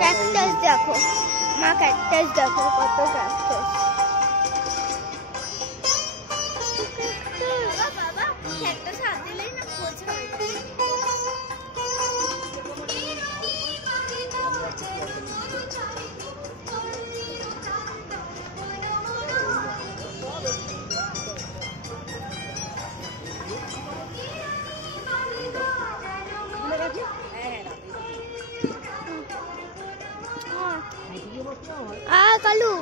Cactus দেখো মা, cactus দেখো কত ক্যাকটাস। কালু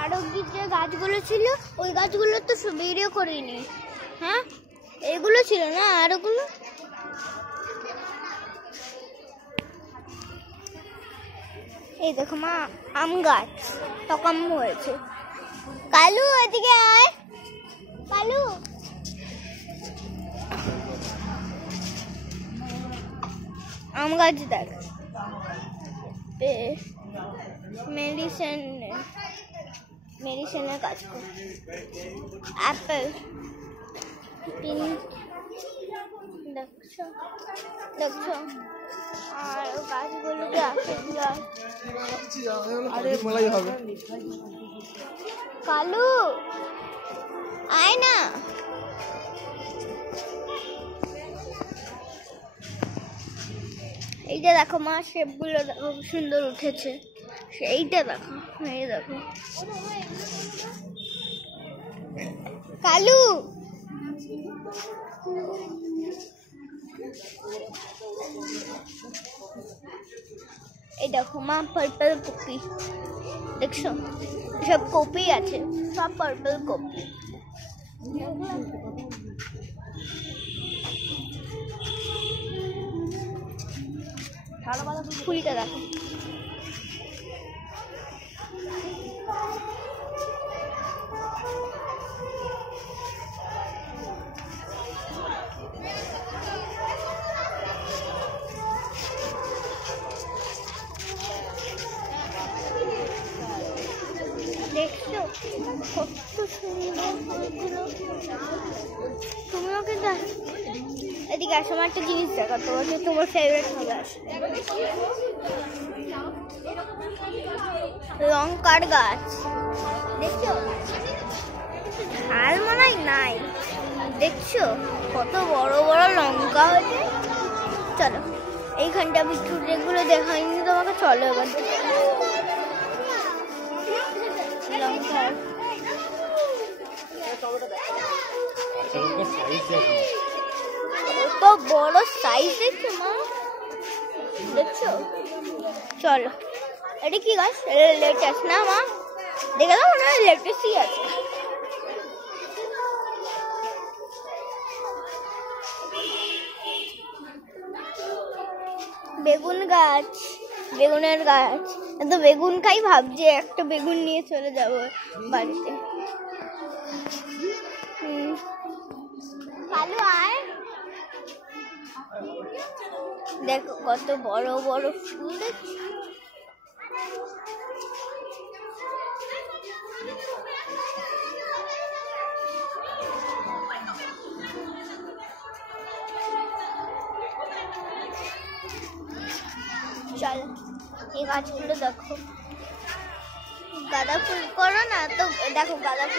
আরোগ্যের যে গাছগুলো ছিল ওই গাছগুলো তো ভিডিও করিনি। হ্যাঁ এগুলো ছিল না আর ওগুলো। এই দেখো মা আম গাছ টকাম হয়েছে। কালু এদিকে আয়, কালু আম গাছ দেখ। মেডিসিনের কাজ করে। অ্যাপেল দেখছো দেখছো আর গাছগুলো হবে। কালু আয় না, এইটা দেখো মা শেপগুলো দেখো সুন্দর উঠেছে। এইটা দেখো, এই দেখো কালু এই দেখো মা পার্পল কপি দেখছো, সব কপি আছে, সব পার্পল কপি। ফুলটা দেখো দেখছো কত সুন্দর ফুলগুলো। তুমিও কিন্তু এদিকে আসো, আমার একটা জিনিস দেখাতো, তোমার ফেভারিট হবে। লঙ্কার গাছ দেখছো, ঝাল মনে হয় নাই, দেখছো কত বড় বড় লঙ্কা হয়েছে। চলো এইখানটা বিট্টু যেগুলো দেখাইনি তোমাকে, চলো এবার লঙ্কার কত বড় সাইজ দেখছো মা, দেখছো। চলো এটা কি গাছ, লেটাস না মা, দেখে দাও মনে হয় লেটাসই আছে। বেগুন গাছ, বেগুনের গাছ, তো বেগুন খাই ভাবছি, একটা বেগুন নিয়ে চলে যাব বাড়িতে। কালু আয়, দেখো কত বড় বড় ফুল দেখছি। চল এই গাছগুলো দেখো, গাঁদা ফুল করো না তো, দেখো গাঁদা ফুল।